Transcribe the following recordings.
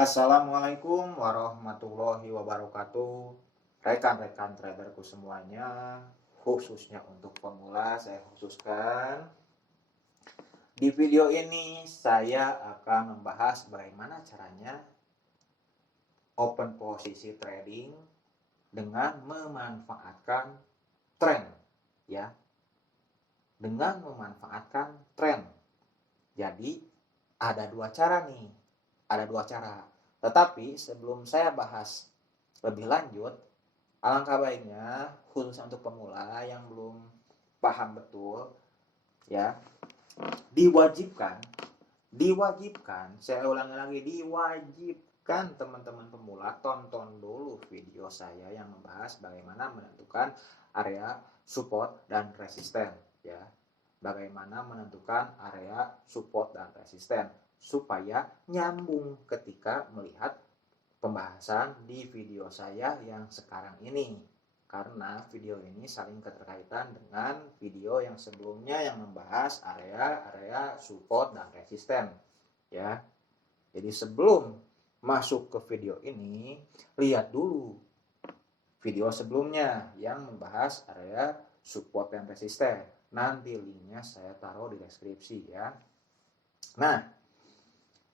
Assalamualaikum warahmatullahi wabarakatuh. Rekan-rekan traderku semuanya, khususnya untuk pemula saya khususkan. Di video ini saya akan membahas bagaimana caranya open posisi trading dengan memanfaatkan tren, ya. Dengan memanfaatkan tren. Jadi ada dua cara nih. Ada dua cara. Tetapi sebelum saya bahas lebih lanjut, alangkah baiknya khususnya untuk pemula yang belum paham betul, ya, diwajibkan, saya ulangi lagi, diwajibkan teman-teman pemula tonton dulu video saya yang membahas bagaimana menentukan area support dan resisten, ya. Bagaimana menentukan area support dan resisten supaya nyambung ketika melihat pembahasan di video saya yang sekarang ini, karena video ini saling keterkaitan dengan video yang sebelumnya yang membahas area-area support dan resisten, ya. Jadi sebelum masuk ke video ini, lihat dulu video sebelumnya yang membahas area support dan resisten. Nanti linknya saya taruh di deskripsi, ya. Nah,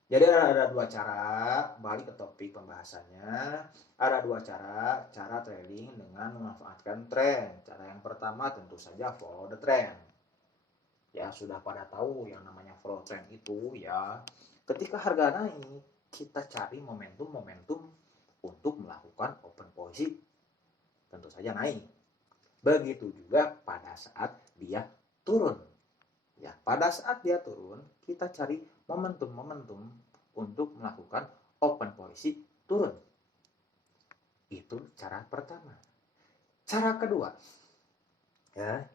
jadi ada dua cara, balik ke topik pembahasannya. Ada dua cara trading dengan memanfaatkan tren. Cara yang pertama tentu saja follow the trend. Ya, sudah pada tahu yang namanya follow trend itu, ya. Ketika harga naik, kita cari momentum-momentum untuk melakukan open posisi. Tentu saja naik. Begitu juga pada saat dia turun. Ya, pada saat dia turun, kita cari momentum-momentum untuk melakukan open posisi turun. Itu cara pertama. Cara kedua, ya,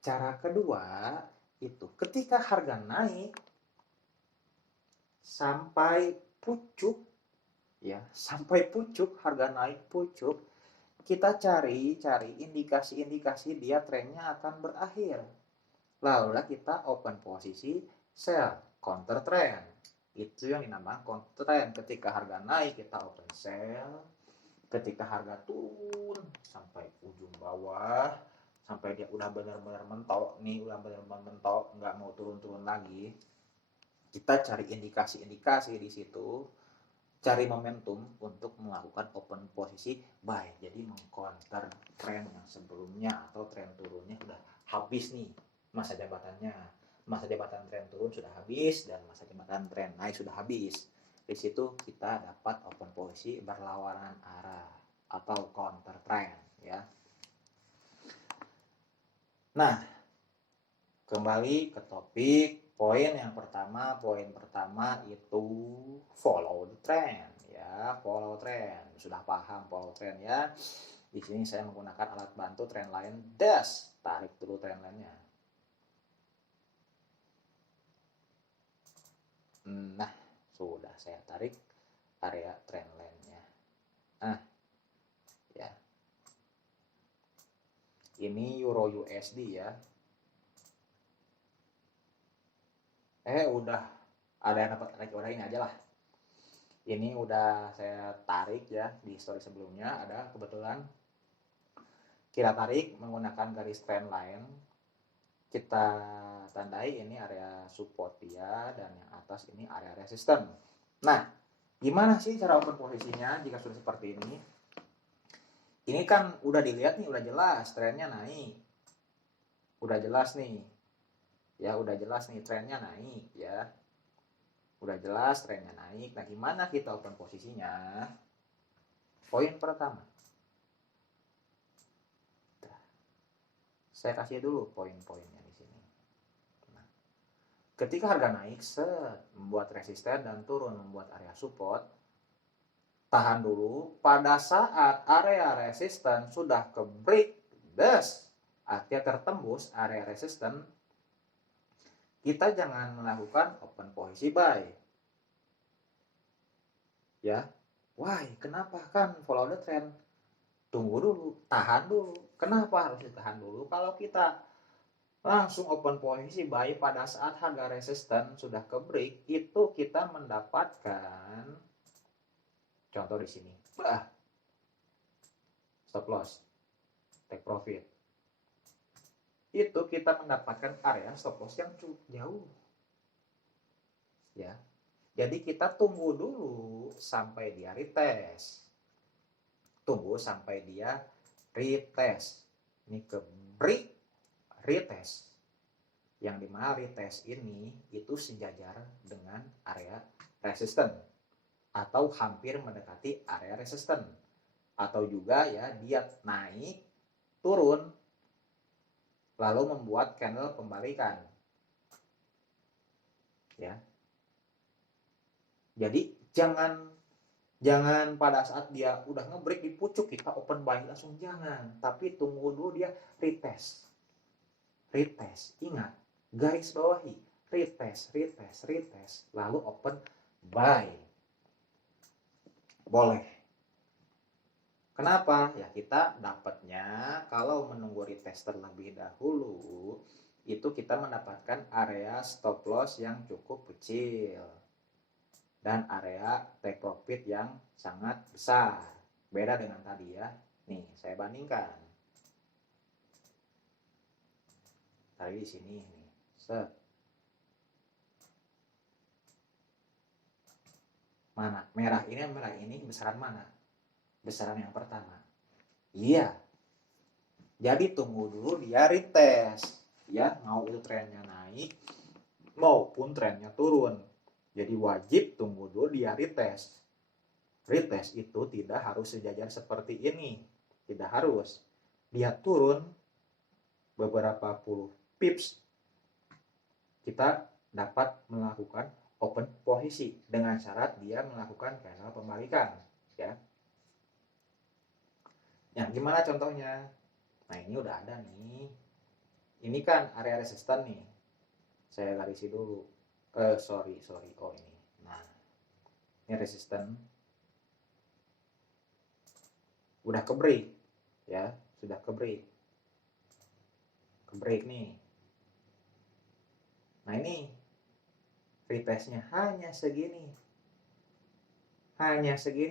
cara kedua itu ketika harga naik sampai pucuk, ya, sampai pucuk, harga naik pucuk, kita cari indikasi-indikasi dia trennya akan berakhir. Lalu kita open posisi sell, counter trend. Itu yang dinamakan counter trend. Ketika harga naik kita open sell, ketika harga turun sampai ujung bawah, sampai dia udah benar-benar mentok nih, nggak mau turun-turun lagi, kita cari indikasi-indikasi di situ, cari momentum untuk melakukan open posisi buy. Jadi mengcounter tren yang sebelumnya atau tren turunnya udah habis nih masa jabatannya. Masa jabatan tren turun sudah habis dan masa jabatan tren naik sudah habis. Di situ kita dapat open posisi berlawanan arah atau counter trend, ya. Nah, kembali ke topik. Poin pertama itu follow the trend, ya. Follow trend. Sudah paham follow trend, ya. Di sini saya menggunakan alat bantu trendline dash. Tarik dulu trendline-nya. Nah, sudah saya tarik area trendline-nya. Nah, ya. Ini Euro USD, ya. Udah ada yang dapat tarik, udah ini aja lah. Ini udah saya tarik, ya, di story sebelumnya ada kebetulan. Kita tarik menggunakan garis trendline. Kita tandai ini area support dia dan yang atas ini area resisten. Nah, gimana sih cara open posisinya jika sudah seperti ini? Ini kan udah dilihat nih, udah jelas trennya naik. Udah jelas nih. Ya, udah jelas nih trennya naik, ya. Udah jelas trennya naik. Nah, gimana kita open posisinya? Poin pertama. Saya kasih dulu poin-poinnya di sini. Nah, ketika harga naik, membuat resisten dan turun membuat area support, tahan dulu. Pada saat area resisten sudah ke break, artinya tertembus area resisten, kita jangan melakukan open posisi buy. Ya, why? Kenapa? Kan follow the trend. Tunggu dulu, tahan dulu. Kenapa harus ditahan dulu? Kalau kita langsung open posisi buy pada saat harga resisten sudah ke break, itu kita mendapatkan Contoh di sini, bah, stop loss, take profit. Itu kita mendapatkan area stop loss yang cukup jauh. Ya. Jadi kita tunggu dulu sampai dia retest. Tunggu sampai dia retest. Ini ke break retest. Yang dimana retest ini itu sejajar dengan area resisten atau hampir mendekati area resisten, atau juga ya dia naik turun lalu membuat candle pembalikan ya. Jadi jangan pada saat dia udah ngebreak di pucuk kita open buy langsung, jangan, tapi tunggu dulu dia retest. Ingat, garis bawahi, retest lalu open buy. Boleh. Kenapa? Ya kita dapatnya kalau menunggu retest terlebih dahulu itu kita mendapatkan area stop loss yang cukup kecil dan area take profit yang sangat besar. Beda dengan tadi ya. Nih, saya bandingkan. Tadi di sini nih. Set. Mana? Merah ini besaran mana? Besaran yang pertama. Iya. Jadi tunggu dulu dia retest. Ya, mau itu trennya naik maupun trennya turun. Jadi wajib tunggu dulu dia retest. Retest itu tidak harus sejajar seperti ini. Tidak harus. Dia turun beberapa puluh pips. Kita dapat melakukan open posisi dengan syarat dia melakukan candle pembalikan ya. Nah, gimana contohnya? Nah, ini udah ada nih. Ini kan area resisten nih. Saya garisi dulu. Sorry. Oh, ini. Nah, ini resisten. Udah ke break ya, sudah ke break. Ke break nih. Nah, ini retestnya hanya segini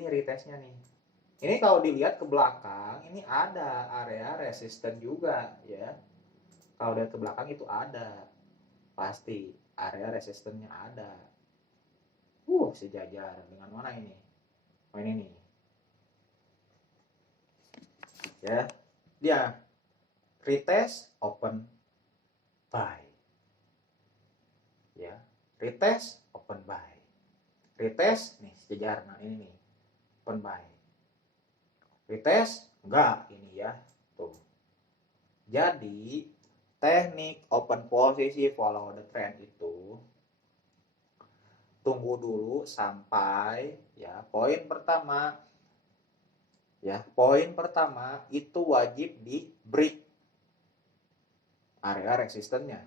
retestnya nih. Ini kalau dilihat ke belakang ini ada area resisten juga ya. Kalau lihat ke belakang itu ada, pasti area resistennya ada. Sejajar dengan mana ini? Oh, ini nih ya. Dia retest open buy ya, retest open buy, retest nih sejajar. Nah, ini nih open buy, retest enggak, ini ya tuh. Jadi teknik open posisi follow the trend itu tunggu dulu sampai ya poin pertama itu wajib di break area resistennya.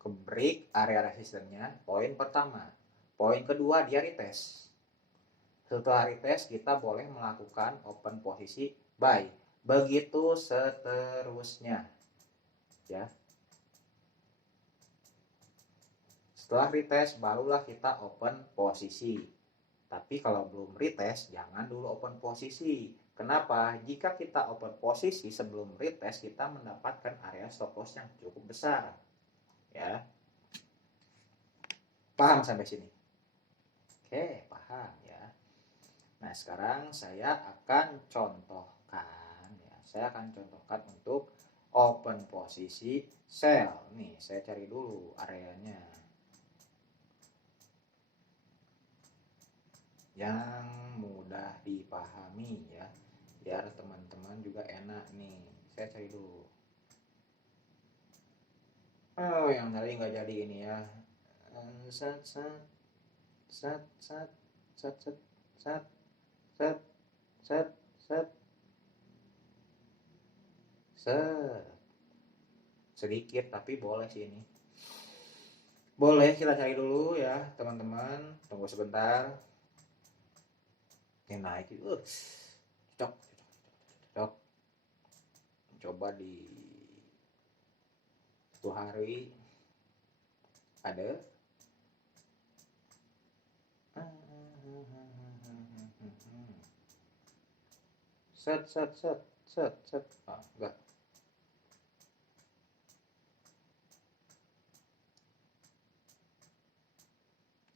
Ke break area resistennya poin pertama. Poin kedua dia retest. Setelah retest kita boleh melakukan open posisi buy. Begitu seterusnya ya. Setelah retest barulah kita open posisi. Tapi kalau belum retest jangan dulu open posisi. Kenapa? Jika kita open posisi sebelum retest kita mendapatkan area stop loss yang cukup besar. Ya. Paham sampai sini? Oke, paham ya. Nah, sekarang saya akan contohkan ya. Saya akan contohkan untuk open posisi sell. Nih, saya cari dulu areanya yang mudah dipahami ya, biar teman-teman juga enak nih. Saya cari dulu. Oh, yang tadi nggak jadi ini ya. Set. Sedikit tapi boleh sih ini. Boleh kita cari dulu ya teman-teman. Tunggu sebentar. Ini naik. Cocok. Coba di 1 hari ada. set. Oh, enggak.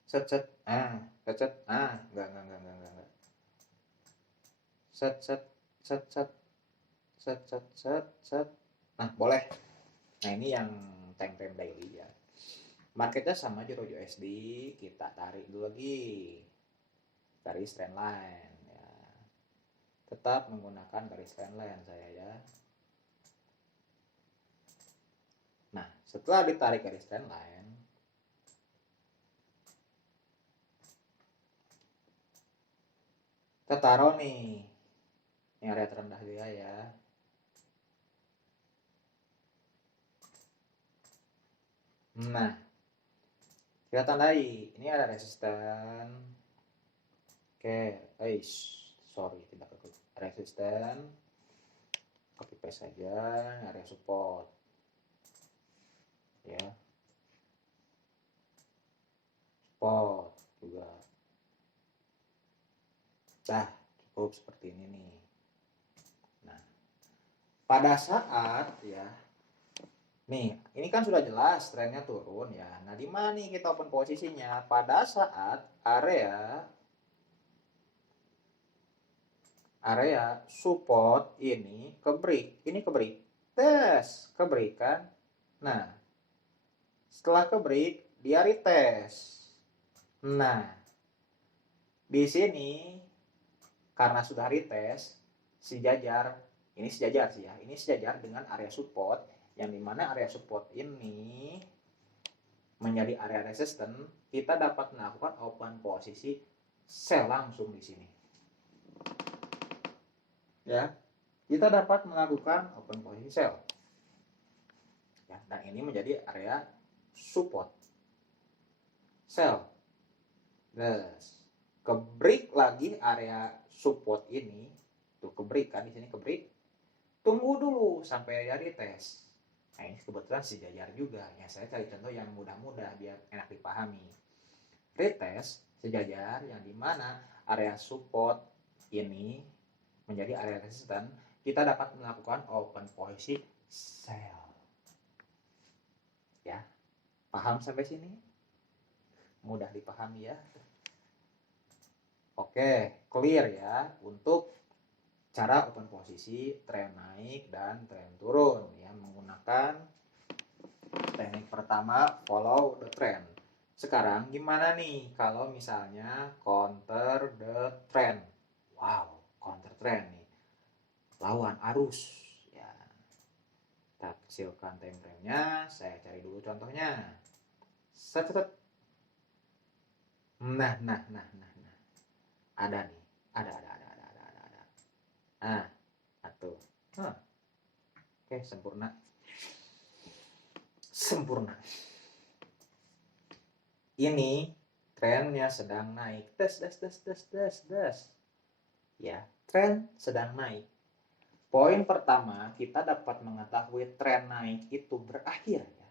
Set. Enggak. Set. Nah, boleh. Nah, ini yang time frame daily ya. Marketnya sama aja Rojo SD, kita tarik dulu lagi garis trendline ya. Tetap menggunakan garis trendline saya ya. Nah, setelah ditarik garis trendline, kita taruh nih ini area terendah dia ya. Nah, kita tandai ini ada resisten. Oke, sorry tidak ke resisten. Copy paste saja, area support. Ya. Support juga. Nah, cukup seperti ini nih. Nah, pada saat ya, nih, ini kan sudah jelas trennya turun ya. Nah, di mana nih kita open posisinya? Pada saat area support ini ke break, tes ke break kan. Nah, setelah ke break dia retest. Nah, di sini karena sudah retest sejajar sih ya. Ini sejajar dengan area support yang dimana area support ini menjadi area resisten. Kita dapat melakukan open posisi sell langsung di sini. Ya, kita dapat melakukan open posisi sell. Ya, dan ini menjadi area support. Sell. Terus ke break lagi area support ini. Tuh ke break kan di sini ke break. Tunggu dulu sampai area retest. Nah, ini kebetulan sejajar juga. Ya, saya cari contoh yang mudah-mudah biar enak dipahami. Retest sejajar yang dimana area support ini menjadi area resisten, kita dapat melakukan open posisi sell. Ya, paham sampai sini? Mudah dipahami ya. Oke, clear ya untuk cara open posisi tren naik dan tren turun ya, menggunakan teknik pertama follow the trend. Sekarang gimana nih kalau misalnya counter the trend? Wow, counter trend nih. Lawan arus ya. Kita kecilkan time frame-nya, saya cari dulu contohnya. Set. Nah. Ada nih. Ada. Nah, satu. Oke, sempurna. Ini trennya sedang naik. Tes. Ya, tren sedang naik. Poin pertama, kita dapat mengetahui tren naik itu berakhir ya.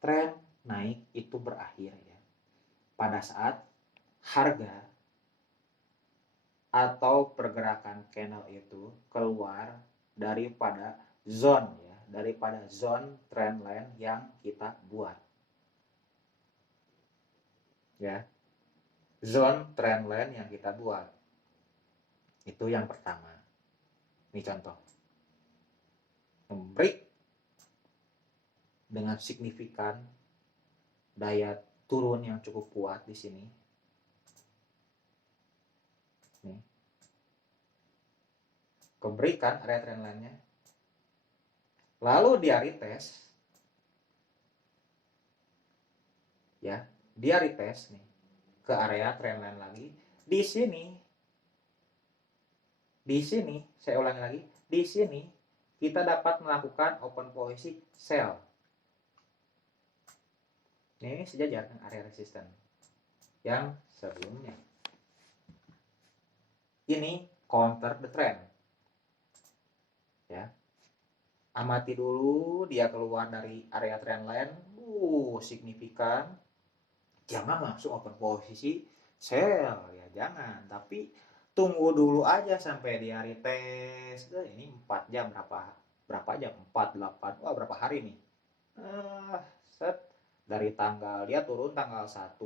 Tren naik itu berakhir ya. Pada saat harga atau pergerakan candle itu keluar daripada zone ya, daripada zone trendline yang kita buat. Ya. Zone trendline yang kita buat. Itu yang pertama. Ini contoh. Break dengan signifikan daya turun yang cukup kuat di sini. Nih. Keberikan area trendline-nya. Lalu dia retest. Ya, dia retest nih ke area trendline lagi. Di sini saya ulangi lagi, di sini kita dapat melakukan open posisi sell. Ini sejajar dengan area resisten yang sebelumnya. Ini counter the trend. Ya. Amati dulu dia keluar dari area trendline, signifikan. Jangan langsung open posisi sell ya, jangan. Tapi tunggu dulu aja sampai dia retest. Ini 4 jam, berapa jam, 4, 8, wah berapa hari nih, set, dari tanggal dia turun tanggal 1,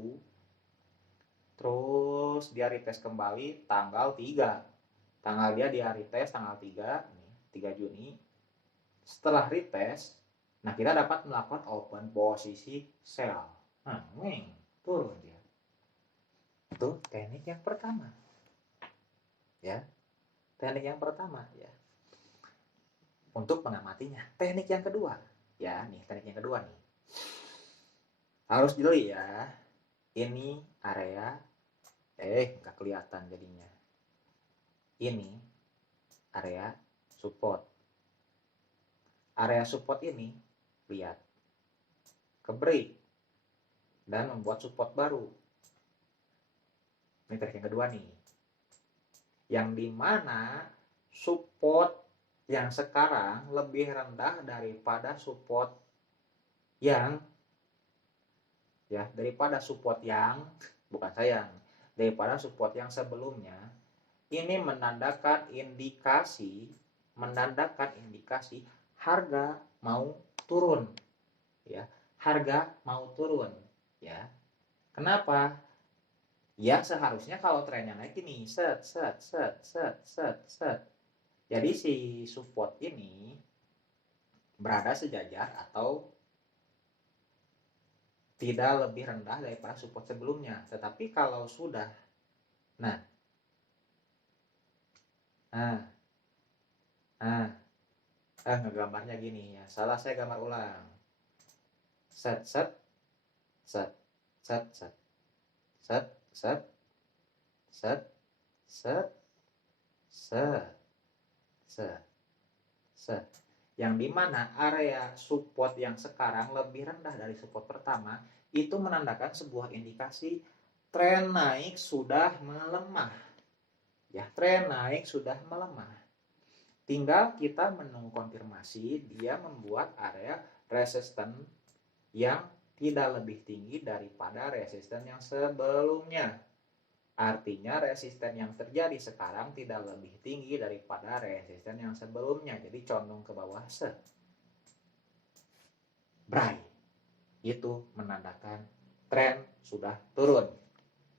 terus dia retest kembali tanggal 3, tanggal dia retest tanggal 3 nih, 3 Juni. Setelah retest, nah kita dapat melakukan open posisi sell. Nah, turun dia. Itu teknik yang pertama. Ya. Teknik yang pertama ya. Untuk mengamatinya. Teknik yang kedua. Ya, nih teknik yang kedua nih. Harus jeli ya. Ini area nggak kelihatan jadinya. Ini area support. Area support ini lihat ke break dan membuat support baru. Ini teknik yang kedua nih. Yang dimana support yang sekarang lebih rendah daripada support yang daripada support yang sebelumnya. Ini menandakan indikasi harga mau turun ya, harga mau turun ya. Kenapa? Ya seharusnya kalau trennya naik ini set. Jadi si support ini berada sejajar atau tidak lebih rendah daripada support sebelumnya. Tetapi kalau sudah ngegambarnya gini ya. Salah saya gambar ulang. Set. Yang dimana area support yang sekarang lebih rendah dari support pertama, itu menandakan sebuah indikasi tren naik sudah melemah. Ya, tren naik sudah melemah. Tinggal kita menunggu konfirmasi dia membuat area resisten yang tidak lebih tinggi daripada resisten yang sebelumnya. Artinya resisten yang terjadi sekarang tidak lebih tinggi daripada resisten yang sebelumnya. Jadi condong ke bawah bray. Itu menandakan tren sudah turun.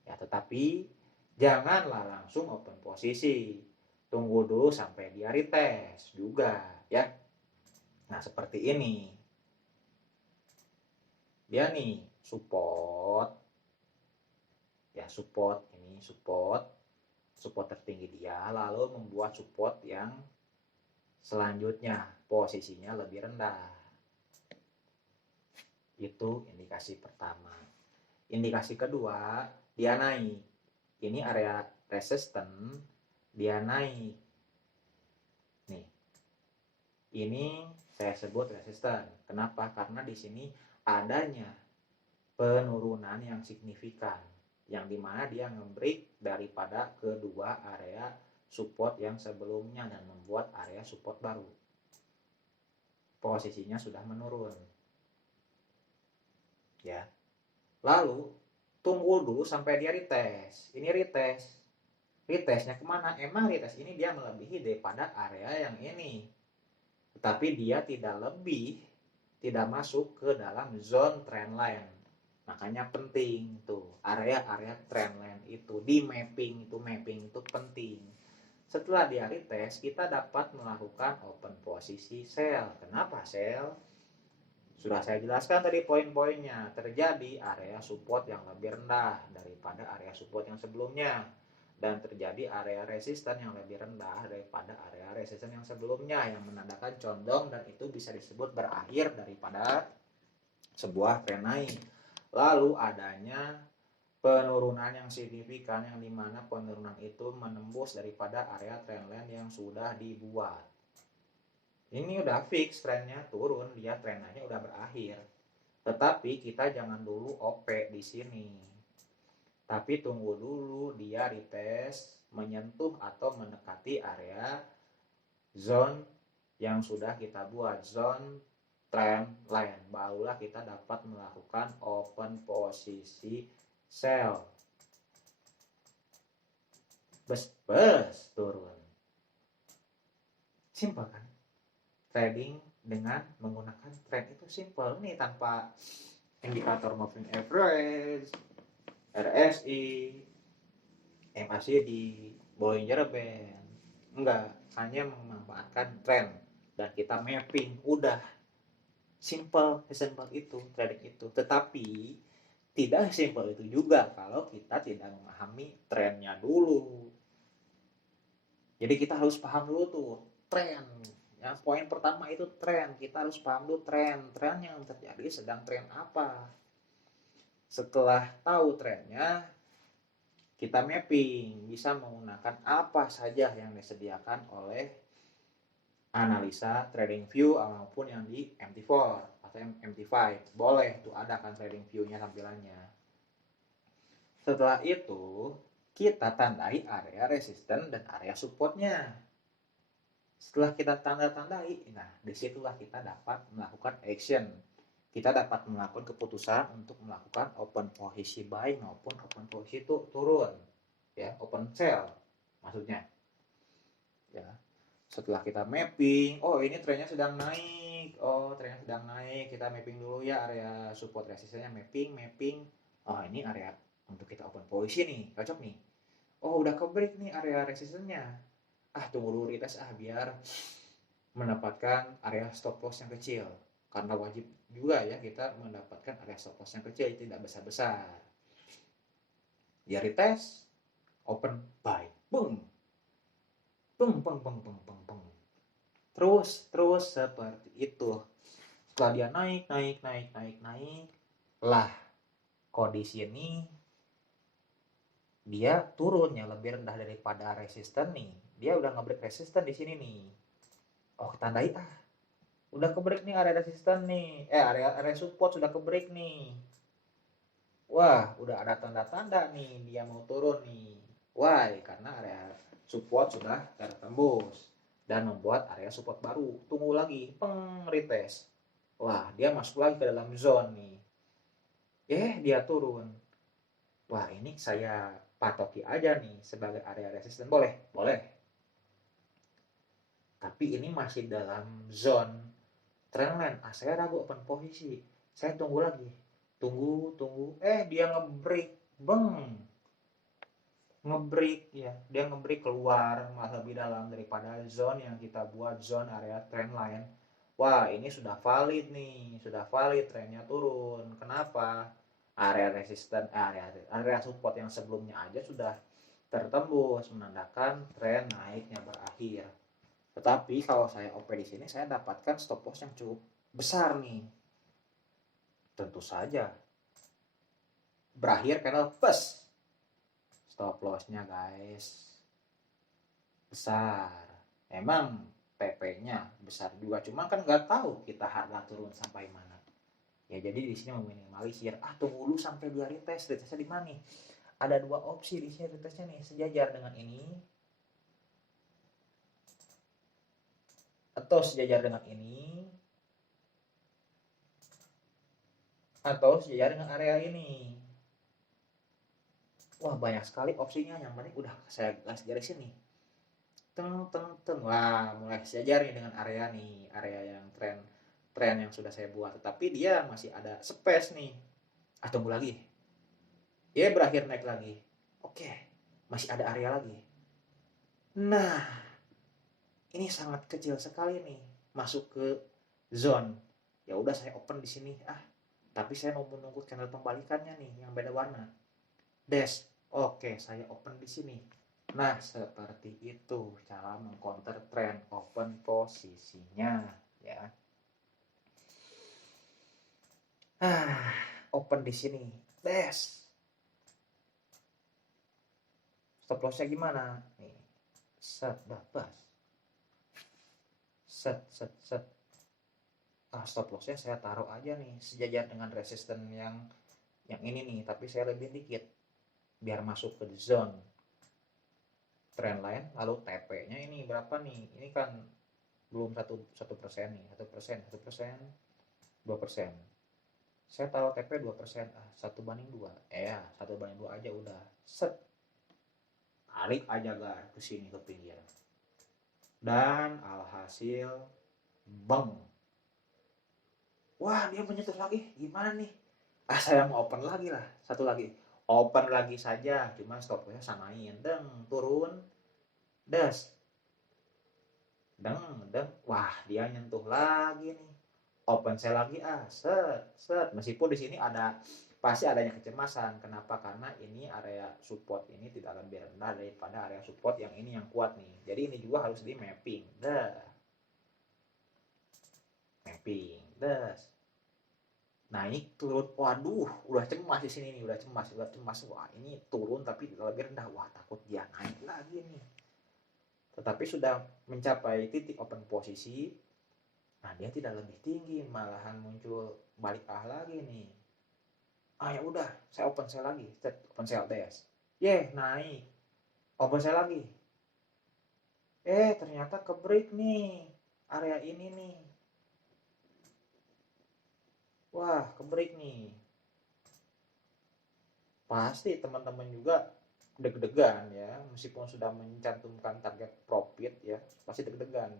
Ya, tetapi janganlah langsung open posisi. Tunggu dulu sampai dia retest juga ya. Nah, seperti ini. Dia nih support. Ya, support tertinggi dia, lalu membuat support yang selanjutnya posisinya lebih rendah. Itu indikasi pertama. Indikasi kedua, dia naik. Ini area resisten, dia naik. Nih. Ini saya sebut resisten. Kenapa? Karena di sini adanya penurunan yang signifikan, yang dimana dia nge-break daripada kedua area support yang sebelumnya dan membuat area support baru. Posisinya sudah menurun. Ya. Lalu tunggu dulu sampai dia retest. Ini retest. Retestnya kemana? Emang retest ini dia melebihi daripada area yang ini. Tetapi dia tidak masuk ke dalam zone trendline. Makanya penting tuh area-area trendline itu di mapping itu penting. Setelah dia retest, kita dapat melakukan open posisi sell. Kenapa sell? Sudah saya jelaskan tadi poin-poinnya. Terjadi area support yang lebih rendah daripada area support yang sebelumnya, dan terjadi area resisten yang lebih rendah daripada area resisten yang sebelumnya, yang menandakan condong, dan itu bisa disebut berakhir daripada sebuah tren naik. Lalu adanya penurunan yang signifikan, yang dimana penurunan itu menembus daripada area trendline yang sudah dibuat. Ini udah fix trennya turun, dia trennya udah berakhir. Tetapi kita jangan dulu OP di sini. Tapi tunggu dulu dia retest menyentuh atau mendekati area zone yang sudah kita buat, zone trend line, barulah kita dapat melakukan open posisi sell. bes turun. Simple kan? Trading dengan menggunakan trend itu simple nih, tanpa indikator moving average, RSI, MACD, Bollinger Band. Enggak, hanya memanfaatkan trend dan kita mapping, udah simple, sesimpel itu trading itu. Tetapi tidak simple itu juga kalau kita tidak memahami trennya dulu. Jadi kita harus paham dulu tuh tren. Yang poin pertama itu tren. Kita harus paham dulu tren. Tren yang terjadi sedang tren apa. Setelah tahu trennya, kita mapping. Bisa menggunakan apa saja yang disediakan oleh analisa TradingView maupun yang di MT4 atau MT5. Boleh tuh ada kan TradingView-nya tampilannya. Setelah itu, kita tandai area resisten dan area supportnya. Setelah kita tanda-tandai, nah disitulah kita dapat melakukan action. Kita dapat melakukan keputusan untuk melakukan open posisi buy maupun open posisi itu turun, ya, open sell maksudnya. Ya, setelah kita mapping, oh ini trennya sedang naik, kita mapping dulu ya area support resistennya, mapping. Oh ini area untuk kita open posisi nih, cocok nih. Oh udah ke break nih area resistennya, tunggu dulu retest biar mendapatkan area stop loss yang kecil, karena wajib juga ya kita mendapatkan area stop loss yang kecil, tidak besar-besar. Dia retest, open buy, boom, terus seperti itu. Setelah dia naik lah, kondisi ini dia turunnya lebih rendah daripada resisten nih. Dia udah nge-break resisten di sini nih. Oh, tandai udah ke-break nih area resisten nih. Area support sudah ke-break nih. Wah, udah ada tanda-tanda nih dia mau turun nih. Why? Karena area support sudah tertembus dan membuat area support baru. Tunggu lagi, retest. Wah, dia masuk lagi ke dalam zone nih. Dia turun. Wah, ini saya patoki aja nih sebagai area resisten. Boleh. Tapi ini masih dalam zone trendline. Saya ragu open posisi. Saya tunggu lagi. Tunggu. Dia nge-break. Ya. Dia nge-break keluar lebih dalam daripada zone yang kita buat, zone area trendline. Wah, ini sudah valid nih. Trennya turun. Kenapa? Area resisten, area support yang sebelumnya aja sudah tertembus, menandakan tren naiknya berakhir. Tetapi kalau saya OP di sini, saya dapatkan stop loss yang cukup besar nih. Tentu saja berakhir candle plus. Stop lossnya guys besar. Emang PP-nya besar juga, cuma kan nggak tahu kita harga turun sampai mana. Ya jadi di sini meminimalisir. Tunggu dulu sampai dia retest. Retestnya di mana nih? Ada dua opsi di sini retestnya nih, sejajar dengan ini atau sejajar dengan ini atau sejajar dengan area ini. Wah, banyak sekali opsinya. Yang penting udah saya garis nih. Wah, mulai sejajar nih dengan area nih, area yang tren yang sudah saya buat. Tetapi dia masih ada space nih. Tunggu lagi. Dia berakhir naik lagi. Oke, masih ada area lagi. Nah, ini sangat kecil sekali nih masuk ke zone. Ya udah saya open di sini. Tapi saya mau menunggu candle pembalikannya nih yang beda warna. Oke, saya open di sini. Nah, seperti itu cara mengcounter trend open posisinya ya. Open di sini. Stop lossnya gimana? Nih. Dapat. Stop lossnya saya taruh aja nih sejajar dengan resisten yang ini nih, tapi saya lebih dikit biar masuk ke zone trend line. Lalu TP-nya ini berapa nih? Ini kan belum 1% nih, 1%, 2%. Saya taruh TP 2%, 1/2. 1/2 aja udah. balik aja gar ke sini ke pinggir. Dan alhasil beng. Wah, dia menyentuh lagi. Gimana nih? Saya mau open lagi lah. Satu lagi. Open lagi saja. Cuma stopwatchnya samain. Deng, turun. Das. Deng, deng. Wah, dia nyentuh lagi nih. Open saya lagi set, set. Meskipun di sini pasti adanya kecemasan. Kenapa? Karena ini area support ini tidak lebih rendah daripada area support yang ini yang kuat nih. Jadi ini juga harus di mapping. Mapping. Naik turun. Waduh, udah cemas di sini nih, udah cemas. Wah, ini turun tapi lebih rendah. Wah, takut dia naik lagi nih. Tetapi sudah mencapai titik open posisi. Nah, dia tidak lebih tinggi, malahan muncul balik lagi nih. Ya udah, saya open sell lagi, open sell DS. Naik. Open sell lagi. Ternyata ke break nih area ini nih. Wah, ke break nih. Pasti teman-teman juga deg-degan ya, meskipun sudah mencantumkan target profit ya, pasti deg-degan.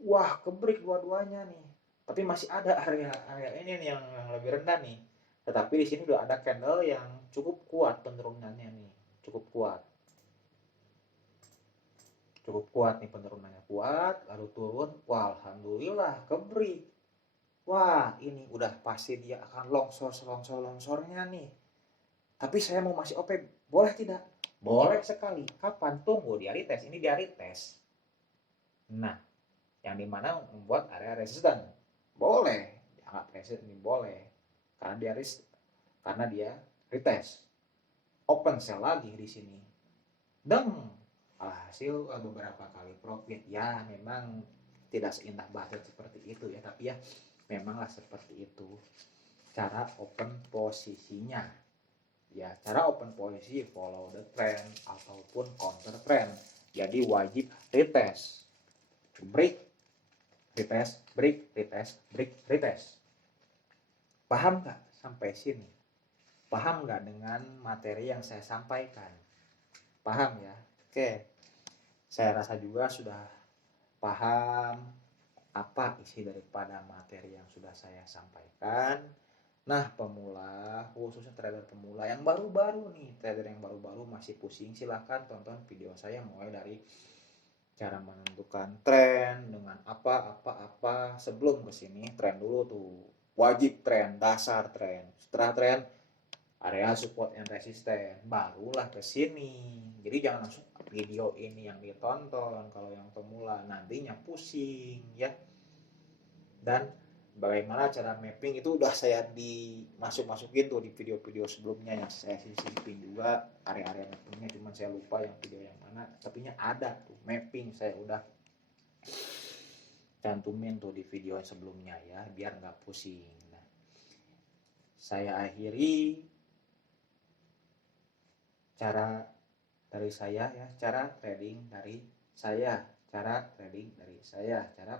Wah, ke break dua-duanya nih. Tapi masih ada area ini nih yang lebih rendah nih. Tetapi di sini udah ada candle yang cukup kuat penurunannya nih, cukup kuat. Cukup kuat nih penurunannya kuat, lalu turun. Wah, alhamdulillah ke break. Wah, ini udah pasti dia akan longsornya nih. Tapi saya mau masih OP, boleh tidak? Boleh sekali. Kapan? Tunggu dia retest. Ini dia retest. Nah, yang dimana membuat area resisten. Boleh. Dianggap resisten ini boleh. Karena dia retest. Open sell lagi di sini. Hasil beberapa kali profit. Ya, memang tidak seindah bahasa seperti itu ya. Tapi ya, memanglah seperti itu. Cara open posisinya. Ya, cara open posisi follow the trend ataupun counter trend. Jadi wajib retest, break, retest, break, retest, break, retest. Paham nggak sampai sini? Paham nggak dengan materi yang saya sampaikan? Paham ya? Oke, saya rasa juga sudah paham apa isi daripada materi yang sudah saya sampaikan. Nah, pemula, khususnya trader pemula yang baru-baru nih, trader yang baru-baru masih pusing, silahkan tonton video saya mulai dari cara menentukan tren dengan apa. Sebelum ke sini, tren dulu tuh. Wajib tren, dasar tren. Setelah tren, area support and resistance, barulah ke sini. Jadi jangan langsung video ini yang ditonton kalau yang pemula, nantinya pusing ya. Dan bagaimana cara mapping itu udah saya masukin tuh di video-video sebelumnya yang saya sisipin juga area-area mappingnya, cuman saya lupa yang video yang mana, tapi ada tuh mapping, saya udah cantumin tuh di video sebelumnya ya, biar nggak pusing. Nah, saya akhiri cara dari saya ya, cara trading dari saya, cara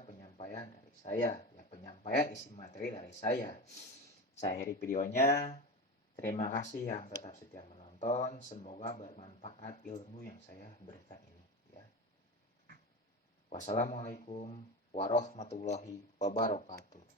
penyampaian dari saya ya, penyampaian isi materi dari saya. Saya akhiri videonya. Terima kasih yang tetap setia menonton, semoga bermanfaat ilmu yang saya berikan ini ya. Wassalamualaikum warahmatullahi wabarakatuh.